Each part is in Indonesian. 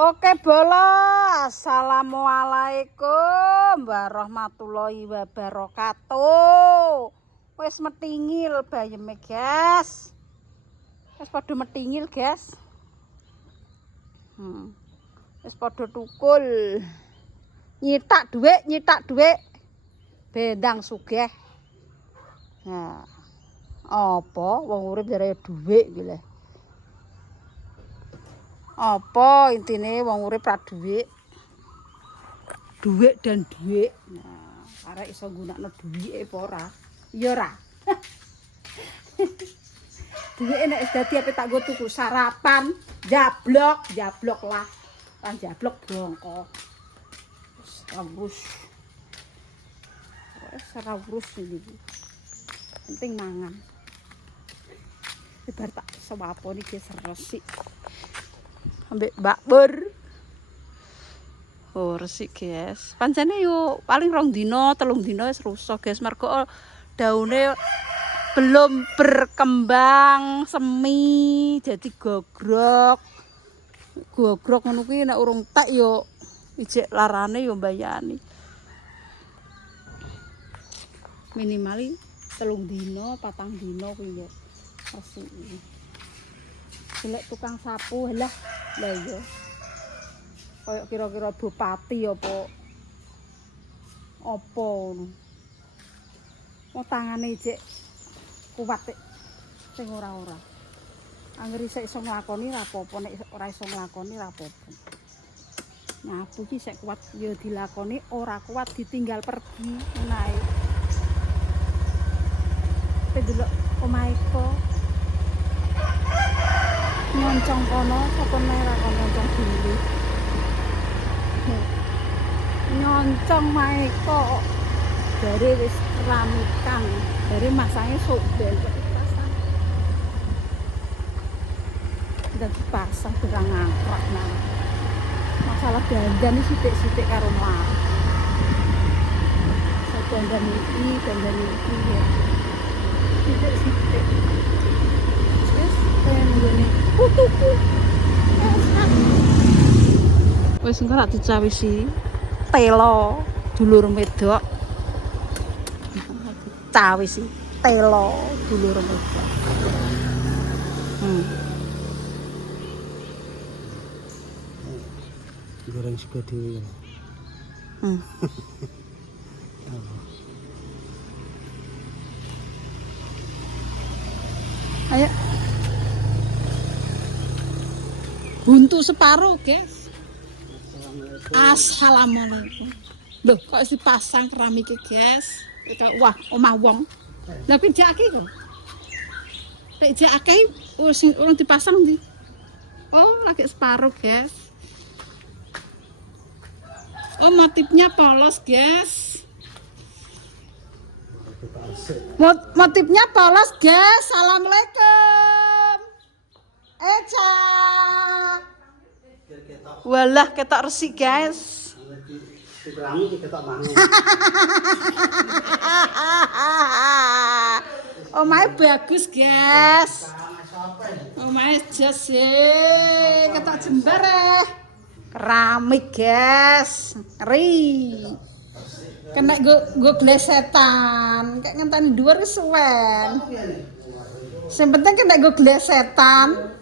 Oke bolo, assalamualaikum warahmatullahi wabarakatuh. Wes metingil bayeme guys. Wes padha metingil guys. Wes padha tukul. Nyitak dhuwit. Bendang sugih. Nah. Apa wong urip jare dhuwit iki lho. Apa intine wong urip ra dhuwit. Dhuwit dan dhuwit. Nah, arek iso nggunakno dhuwike apa ora? Ya ora. Dhuwike nek wis dadi ape tak nggo tuku sarapan, jablok lah. Kan jablok bongko. Wis ora urus iki. Penting mangan. Ibar tak sewaponi iki resik. Ambek Mbak Bur. Oh, resik, guys. Pancene yo paling 2 dina, 3 dina wis rusak, guys. Mergo daune belum berkembang semi, jadi gogrok. Gogrok ngono kuwi nek urung tak yo ijek larane yo mbayani. Minimal 3 dina, 4 dina kuwi, guys. Resik. Golek tukang sapu lah iya. Kayak kira-kira bupati apa ngono. Wong tangane ijek kuwat sing ora-ora. Angger isih iso nglakoni ra apa-apa, nek ora iso nglakoni ra apa-apa. Nah, iki sik kuat ya dilakoni, ora kuat ditinggal pergi menae. Delok omahe kok nyoncong kono sapa nek ra kono nyoncong dhewe. Nyoncong mae kok jare wis keramikan, jare masange sok bel pasang. Dan pasang berang ngangkrak nah. Masalah dandan iki sithik-sithik karo mah. Dandan iki ya. Sithik-sithik. Tuku. Wis engko tak dicawisi telo dulur wedok. Cawisi telo dulur wedok. Goreng sego dhewe. Ayo. Buntu separuh, guys. Assalamualaikum. Loh, kok dipasang keramik guys? Wah, omah wong. Lah pijak iki kok. Pijak akeh sing urung dipasang ndi? Oh, lagi separuh, guys. Oh, motifnya polos, guys. Motifnya polos, guys. Assalamualaikum. Eca. Walah ketok resik, guys. Omahe bagus, guys. Omahe jas ketok jembar keramik, guys. Ngeri. Kena go glesetan. Kayak ngenteni dhuwur wis suwen. Sing penting kena go glesetan.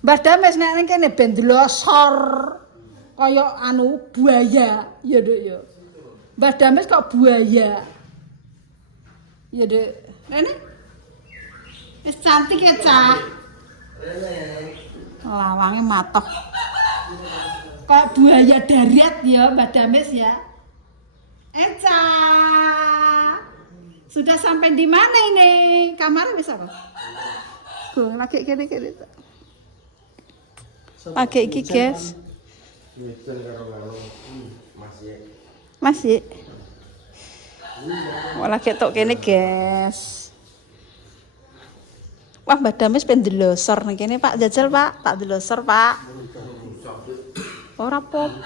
Mbah Dames nek kene ben delosor kaya anu buaya, ya Nduk ya. Mbah Dames kok buaya. Ya Nduk. Rene. Wis cantik ya, Cah. Lawange matoh. Kayak buaya darat ya, Mbah Dames ya. Eca. Sudah sampai di mana ini? Kamar wis apa? Tuh, lagi kene. Pakai iki, guys. Masih. Wala ketok kene, guys. Wah, Mbak Dames pengen delosor ning kene, Pak. Jajal, Pak. Tak delosor, Pak. Ora apa-apa.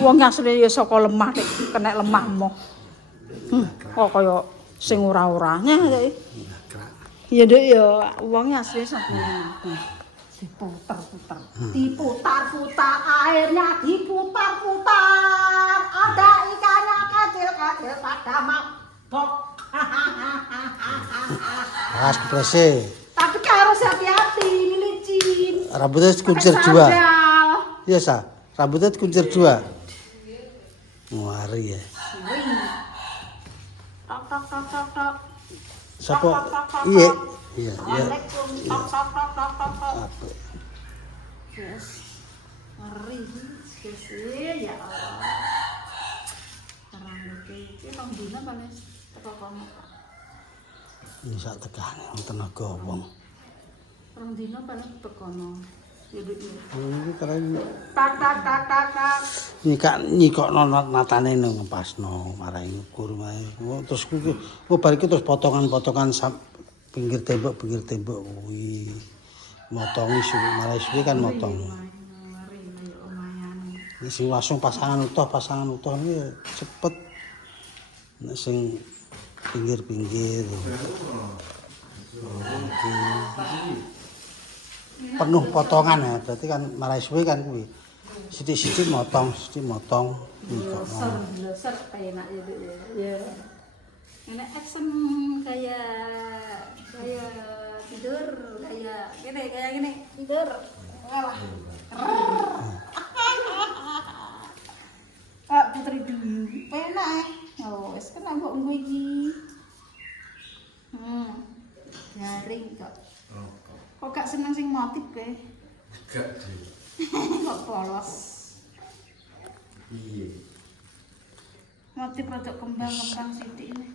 Wong asline ya saka lemah nek kena lemah moh. Kok kaya sing ora-oranya ya. Ya Nduk ya, wonge asline saka. diputar-putar, diputar-putar, airnya diputar-putar, ada ikannya kecil-kecil pada mabok. Awas keprese. Tapi harus hati-hati, ini licin. Rambutnya kuncir dua. Iya sa, rambutnya kuncir dua. Ngari ya. Tok tok tok tok tok. Siapa? Iya. Iya, iya. Tok tok tok tok tok tok. Apa? Yes. Ngeri. Yes, ya Allah. Rambut iki tong dina paling teko kono. Ini sak tegane tenaga wong. Rong dina paling tekono. Ini keren. Tak tak tak tak tak. Nyikokno natane nang ngepasno marai ngukur mae. Terus bar iki terus potongan-potongan pinggir tembok kuwi. Motongi suwi marai suwi kan motong. Ini sing langsung pasangan utuh ini cepet. Nek sing pinggir-pinggir. Penuh potongan ya, berarti kan marai suwi kan kuwi. Sithik-sithik motong. Loser penak ya. Ini action kayak tidur kayak gini tidur. Ngalah. Putri dulu penak oh wis kan mbok nggo iki. Garing kok. Kok gak seneng sing motif kowe? Gak sih. Kok polos. Iya. Motif rodok kembang-kembang sithik ini.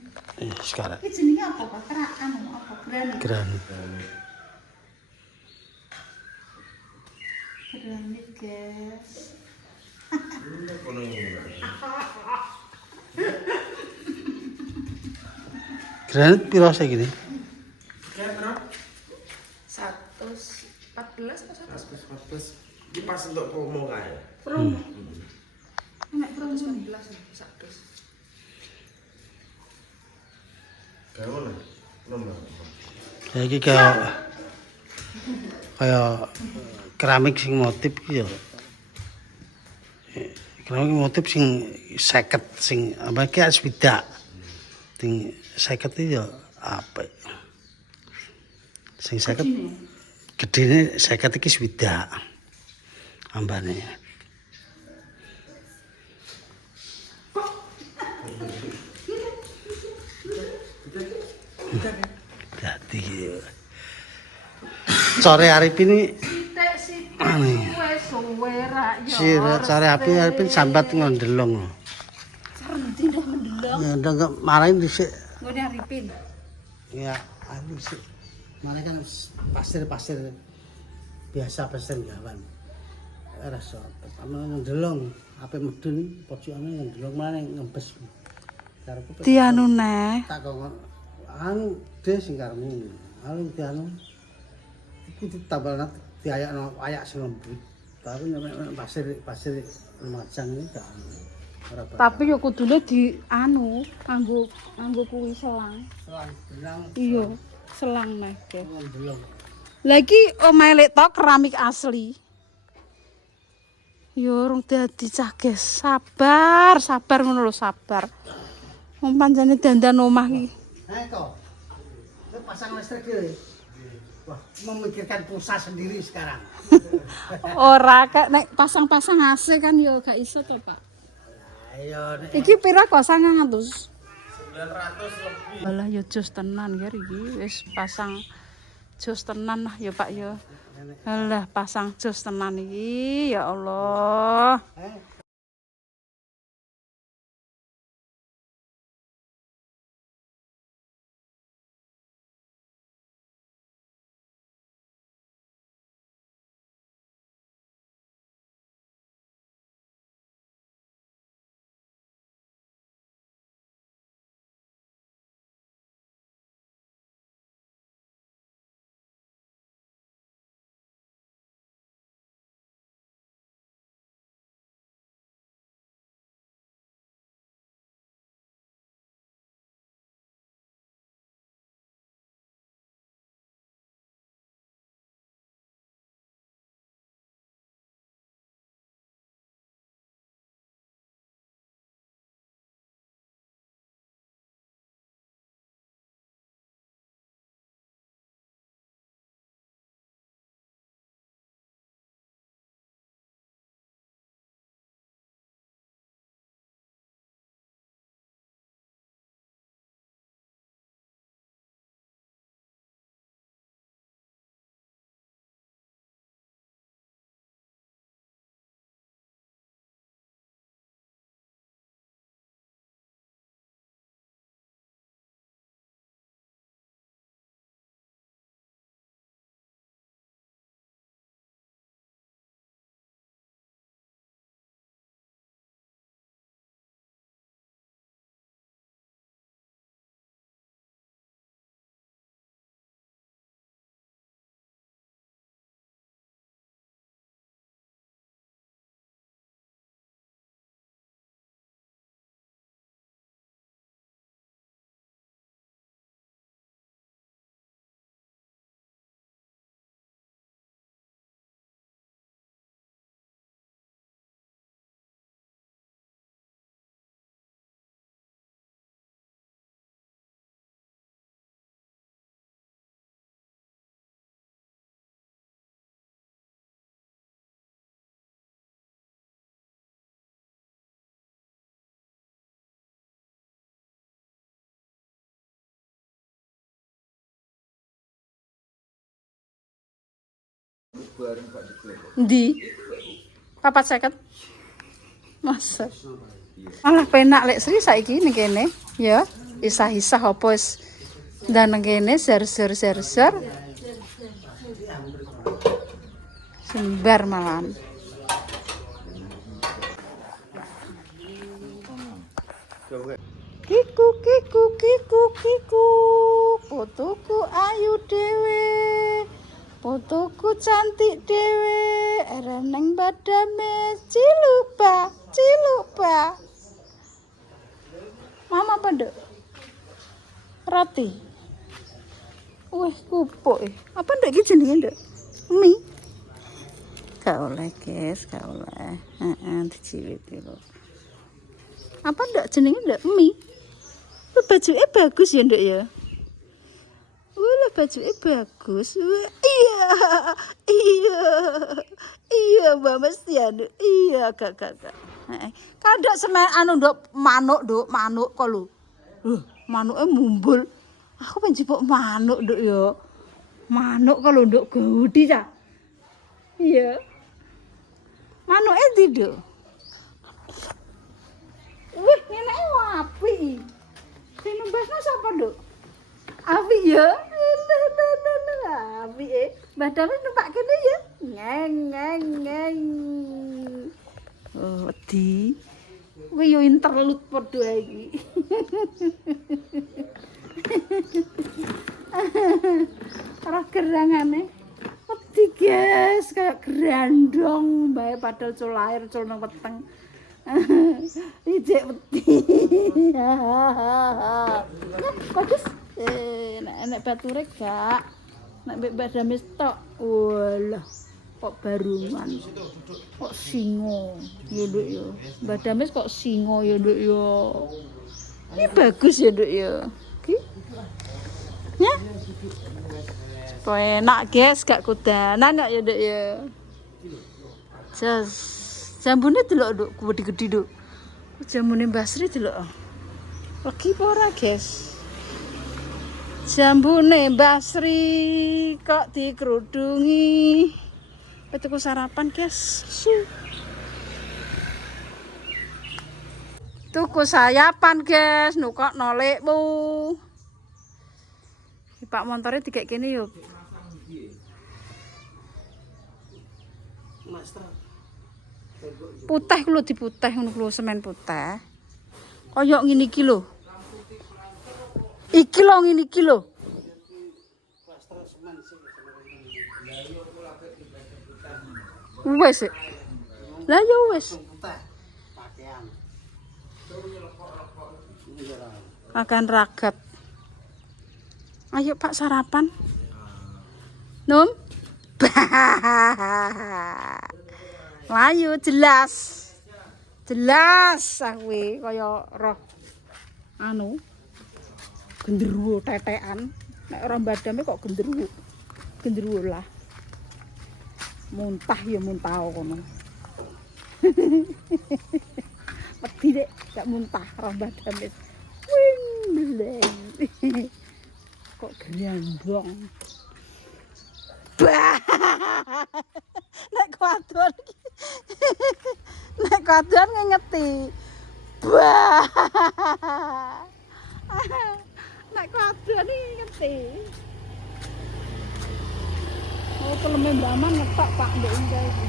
Sekarang. Iki jenenge apa, Pak? Apa granit? Granit. Granit, guys. Ini kono ngene. Granit piro sih gini? Kayak berapa? 114 atau 114. Iki pas untuk promo kae. promo? Nek promo 11 100. Gaul. Nomor. Iki kayak keramik sing motif iki ya. Keramik motif sing 50 sing apa ki swidak. Sing 50 iki ya apik. Sing 50 gedene 50 iki swidak. Ambane. Dadi Core Arifin ini Sithik-sithik wis suwe ra ya. si Core Arifin sambat ngondelong. Serenti ndak mendelok. Ya ndang marahin dhisik. Ngene Arifin. Ya, anu sih. Mana kan pasir-pasir biasa pasir gawan. Rasa pertama ndelong, ape medun pojokane ndelong mana ngembes. Karepku Dianu neh. tak kok anu de sing karemu. Anu dianu. Iku ditambal diayakno ayak sing lembut. Baru nek pasir macang iki gak ora bakal. Tapi ya kudune di anu nganggo kuwi selang. Selang benang. Iya, selang neh. Ndelong. Lagi omahe lek tok keramik asli. Yo urung dadi cah guys. Sabar ngono lho, sabar. Wong pancene dandan omah iki. Kok. Itu pasang listrik dhewe. Wah, memikirkan pulsa sendiri sekarang. Ora kek nek pasang-pasang AC kan yo gak iso to, Pak. Ayo nek Iki pira kok 900? 900 lebih. Alah yo jos tenan ya iki wis pasang jos tenan lah ya Pak ya. Alah pasang jos tenan iki ya Allah. Ndi? 450. Masa. Malah penak lek Sri saiki ning kene, ya. Isah-isah apa wis ndan nang kene ser-ser. Sembar malam. Kiku. Fotoku ayu dewe. Fotoku cantik dewe. Reneng badame cilupa. Mama apa nduk? Roti. Wih, kupuk. Apa nduk iki jenenge nduk? Mie. Gak oleh, guys, gak oleh. Diciwiti lho. Apa ndak jenenge ndak mie? Bajuke bagus ya ndak ya? Wah, bajuke bagus. Wah, iya, Mbak mesti ya, Nduk. Iya, gak. Kalau ndak semen anu nduk manuk kok lho. Manuke mumbul. Aku pengen jipuk manuk nduk ya. Manuk kok lho nduk gudi ta. Iya. Manuke ndi, Nduk? Wih, ngene apik. Sing nembasno sapa, Nduk? Apik ya. Apik. Mbah Damis numpak kene ya. Ngeng. Oh, wedi. Kuwi yo interlude padha iki. Ora gerangane. Wedi, guys, kayak gerandong bae padahal cul lahir cul nang weteng. Ijek wedi. Bagus. Nek bature gak. Nek Mbak Damis tok. Walah. Kok barungan. Kok singo. Ya Nduk ya. Mbak Damis kok singo ya Nduk ya. Ini bagus ya Nduk ya. Ki. Ya. Enak guys, gak kudanan ya Nduk ya. Jambune delok Nduk, gede-gede Nduk. Jambune Mbak Sri delok. Legi apa ora, guys? Jambune Mbak Sri kok dikerudungi. Tuku sarapan, guys. Tuku sayapan, guys. Nukok nolekmu. Pak montore dikek kene yo. Putih ku lho diputih ngono ku lho semen putih. Kaya ngene iki lho. Iki lho ngene iki lho. Wes. Lah yo wes. Akan ragap. Ayo Pak sarapan. Num. Ayo jelas. Aku kaya roh anu genderuwo tetekan. Nek ora badame kok genderuwo. Genderuwo lah. Muntah ya muntah kono. Wedi dek gak muntah roh badame. Wing. Kok gerandong. Nek kuadon ngengeti. Nek kuadon ngengeti. Oh, peleme mbaman ngetok Pak ndek enggal iki.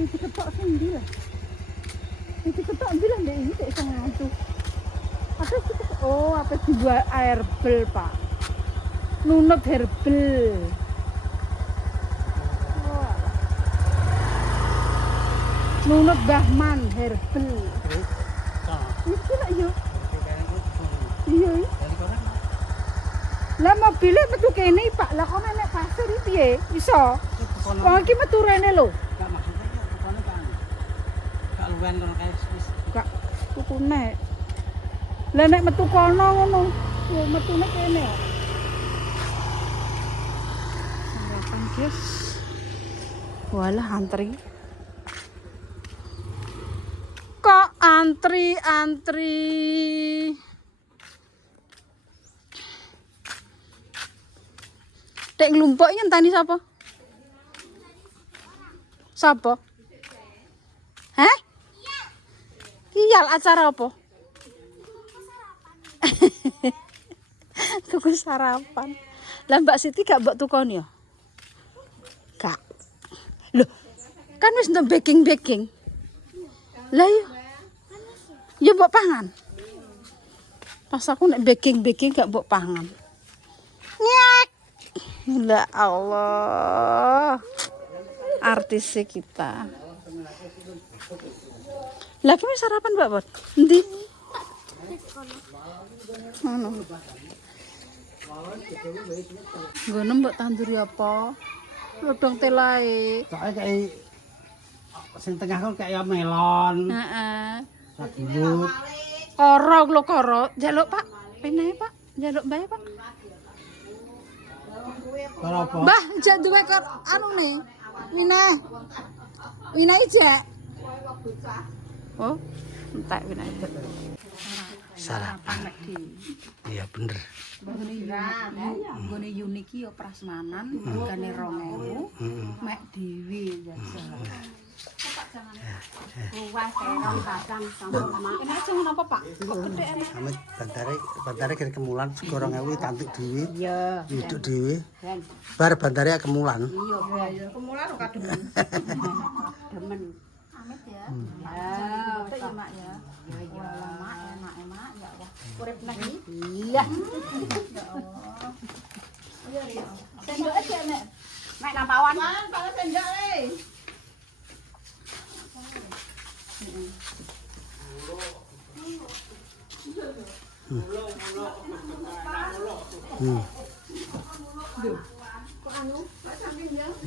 Iki ketok sing ndi lah. Iki ketok ndi lah ndek iki sik iso ngantuk. Oh, apa dibuat herbal, Pak? Nunut herbal. Oh. Nunut Bahman herbal. Iki lah yo. Iya. Lah mobilnya metu kene, Pak. Lah kok nek pasir iki piye? Iso. Wong iki metu rene lho. Gak maksudnya tukone kan. Gak luwen kono kae wis. Gak tukune. Lah nek metu kono ngono, yo metune kene. Sarapan, guys. Walah antri. Kok antri. Lek nglumpuk nyentani sapa? Sapa? Hah? Kiyal acara apa? Tuku sarapan. Lah Mbak Siti gak mbok tukoni ya? Gak. Loh, kan wis entuk baking. Lah yo. Ya mbok pangan. Pas aku nek baking gak mbok pangan. Nyek. Ya Allah. Artis kita. Lah kene sarapan Mbak Bot. Endi? Ngono. Ngono mbok tanduri apa? Lodong telae. Soalnya sing tengah kan kayak melon. Heeh. Sabulut. Koro. Jaluk Pak. Penae Pak. Jaluk Mbah Pak. Karo apa? Mbah, jak duwe kor anu nih. Wina ijek. Oh, entek wina ijek. Sarapan. Iya bener. Nggone unik iki ya prasmanan, regane 2.000. Mek dhewe jasa. Luas serong kadang campur mak. Enak sing napa, Pak? Kok gede enak. Amit bandare kira kemulan sego 2.000 tantuk dhewe. Iya. Hidup dhewe. Bar bandare kemulan. Iya. Kemulan kok demen. Demen. Amit ya. Betul ya, Mak ya. Ya Mak, enak ya Allah. Urip lagi. Iya. Ya Allah. Iya. Sendok aja, Nek. Mek nampawan. Man, kalau sendok le.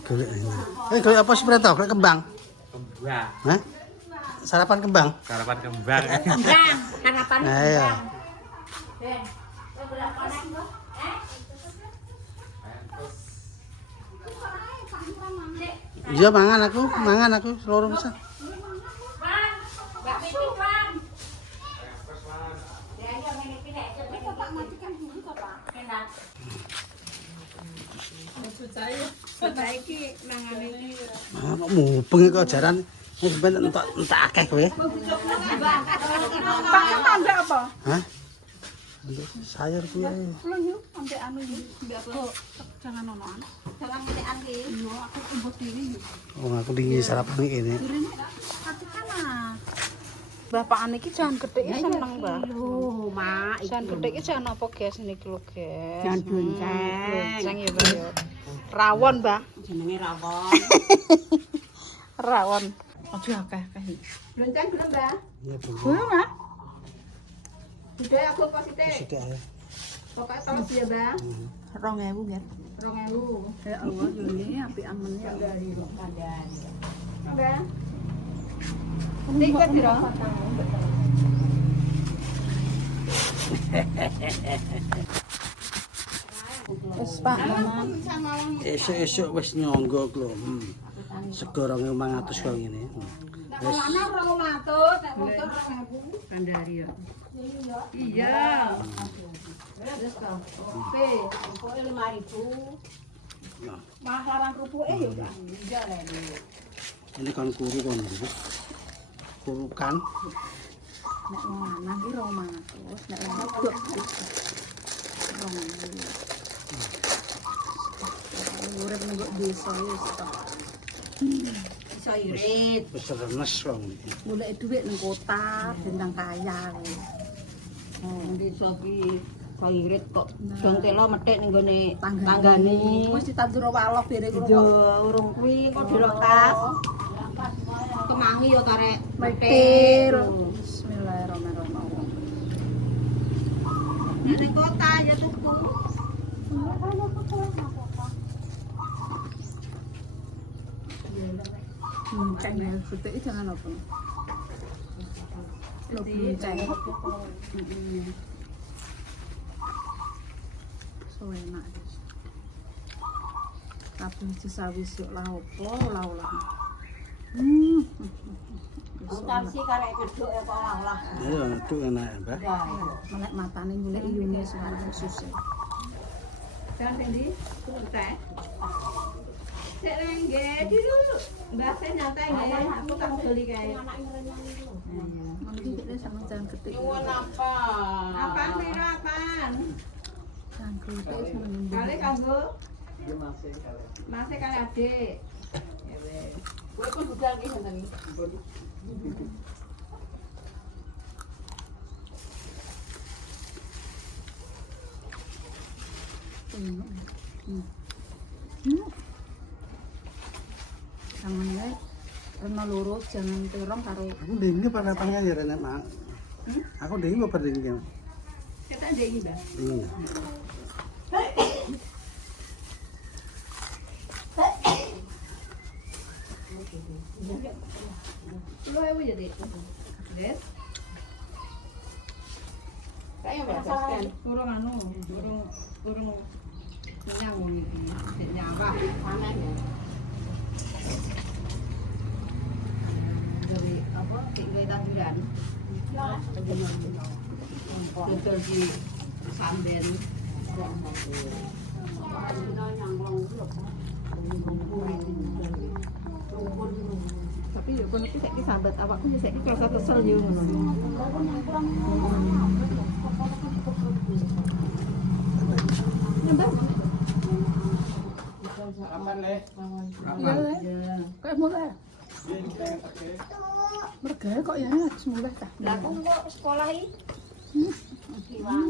Golek apa sih Preto? Golek kembang. Kembang. Hah? Sarapan kembang. Sarapan kembang. Kembang, harapan Ayo. Iya mangan aku seluruh bisa. Mubeng kok jaran wis ben entek akeh kowe. Pak ambek apa? Hah? Sayur kuwi. Pulang yuk, ambek anu yuk. Ambek apa? Jangan nonoan. Jangan ngetekan ki. Yo aku embut diri yuk. Wong aku dingi sarapan iki kene. Durine katikan ah. Bapak iki jangan gede seneng, Mbah. Loh, Mak, Jangan gede iki jangan apa guys niki lho, guys. Jangan bonceng. Bonceng ya, Mbah ya. Rawon, Mbah. jenenge rawon. Rawon. Aja akeh-akeh. Lonceng gelem, Mbak? Iya, Bu. Boleh, Mbak? Sudah aku positif. Sudah ya. Pokoknya terus ya, Mbak. 2.000 ya. 2.000. Ya Allah, ini apik amen ya. Mbak. Tiket piro? Wis Pak, aman. Esuk-esuk wis nyonggo lho. Sego 2.500 kok ngene. Wis Ana 200, nek motor 2.000. Kandari ya. Iya. Wis to. Oke, pokoke 5.000. nah, Mas larang kerupuk ya, Mbak. Iya lho. ini kan kuru kon. Kurukan. Nek wong lanang ki 200, nek wong wedok 2.000. Urip ning desa wis to. Iso irit. Wis renes wong iki. Golek dhuwit ning kota, bintang kaya. Desa ki iso irit kok. Jontelo methik ning gone Tanggane. tanggane. Wis ditandur waloh derek Yo urung kuwi kok dirokas. Kemangi yo karek metir. Bismillahirrahmanirrahim. Nek kota ya tuku. Bunceng ya, betul jangan apa. Lo bunceng. So enak. Kabeh disawis yo lah opo lah. Utasi karek gedhuk ya kok lah. Ya itu enak, Mbak. Melek matane golek iyune suara susah. Jangan tadi, teh. Cek nengge, dulu. Mbak saya nyantai nggak? Aku tak beli kayak. Nanti kita sama jangan ketik. Apa? Apaan Mira, apaan? Jangan ketik sama Kali kanggo? Masih kali adik. Gue pun budal gitu tadi. Jangan ya, rena lurus, jangan terong karo. Aku dingin pada tangga ya Renek mak. Aku dingin apa dingin? Kita ada ini dah. Iya. Lu ayo jadi. Des. Kayak berapa kan? Kurang anu, kurang nyambung ini. Nyambah panen ya. Jadi apa? Tinggal taburan. Betul di samben. Tapi yo kono iki saiki sambat awakku yo saiki kerasa kesel yo ngono. Sarapan leh. Kayak mulai. Merga kok ya mulai ta. Lah aku kok sekolah iki.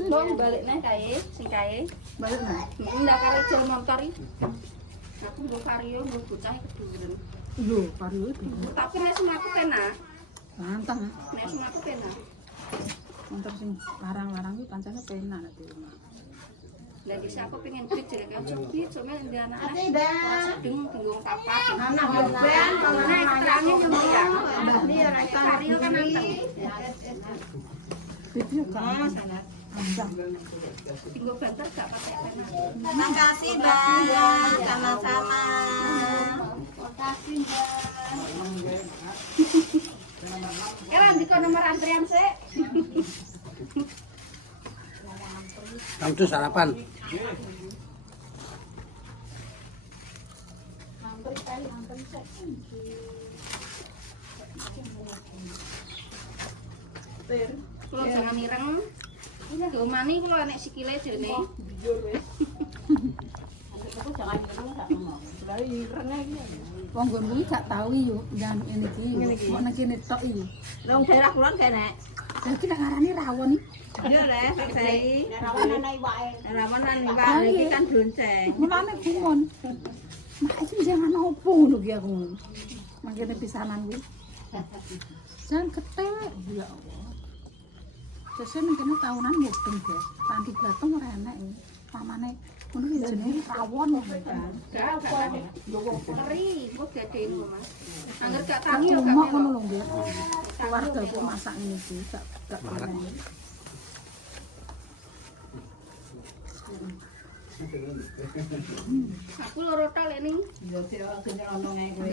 Dong balik neh kae, sing kae. Balik nah. Ndak karo jel motor iki. Aku nggo vario, nggo bocah keduren. Lho, paru itu. Tapi nek semaku penak, Ganteng. nek semaku penak. Motor sing larang-larang iki pancene penak di rumah. Lah bisa aku pengen duit jelek aja duit cuma ndek anak. Ora sedeng tinggung papat. Anak ben pamane keterange yo ya. Mbah dia ora iso vario kan anteng. Video kan. Sangat. Tinggal banter gak pakai penak. Makasih Mbak, sama-sama. Makasih Mbak. Kira ndiko nomor antrian sik. Kamu tuh sarapan. Kulo jangan mireng. Diomani kulo nek sikile jene. Wong nggon kuwi gak tau yo jan ini iki. Kok nang kene tok iki. Wong daerah kulon kene. Dadi nek ngarani rawon iki. Yo le, selesai. Rawanan iwake. Rawanan iwake iki kan donceng. Mulane gumun. Mak iki jangan opo ngono ki aku. Mangkene pisanan kuwi. Jangan ketek ya Allah. Sesen kene tahunan mudeng, Guys. Tanti blatung ora enak iki. Pamane ngono ki jenenge rawon. Gak apa. Keri, kok gadein kok Mas. Angger gak tangi yo Cuma gak ngono melo. lho, Nggih. Keluarga ku masak ini iki gak keren. Aku loro tok lek ning.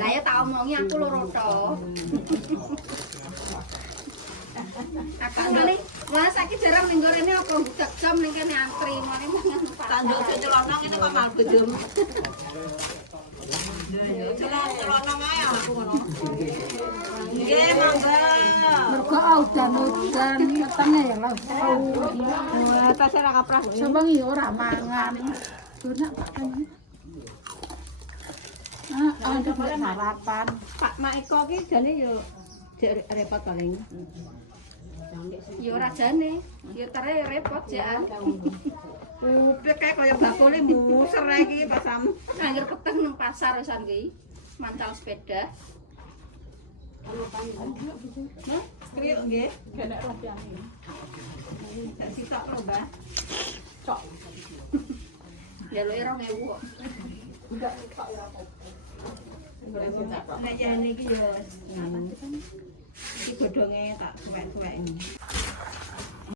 Lah ya tak omongi aku loro tok. Aku ngene, wah saiki jarang ning gorene apa budak jam ning kene antri, ngene mangan Tanjung sing celana ngene kok mal bejem. Celana ae aku ngono. Nggih, monggo. Mergo udan-udan metenge ya lho. Wah, tas ora kaprah. Sampeyan ya ora mangan. Donak Pak Tanya. Ada sarapan. Pak Mak Eko ki jane yo jek repot paling. Ya ora jane, ya tere repot jekan. Upik kae kaya bakule muser iki pas sam. Angger peteng nang pasar wisan ki. Mancal sepeda. Nah, kriuk nggih. Genek rapiane. Tak sitok lho, Mbah. Cok. Ya lho 2000 kok. Udah sitok ya apa. Nek jane iki yo iki godhonge tak suwek-suwek ini.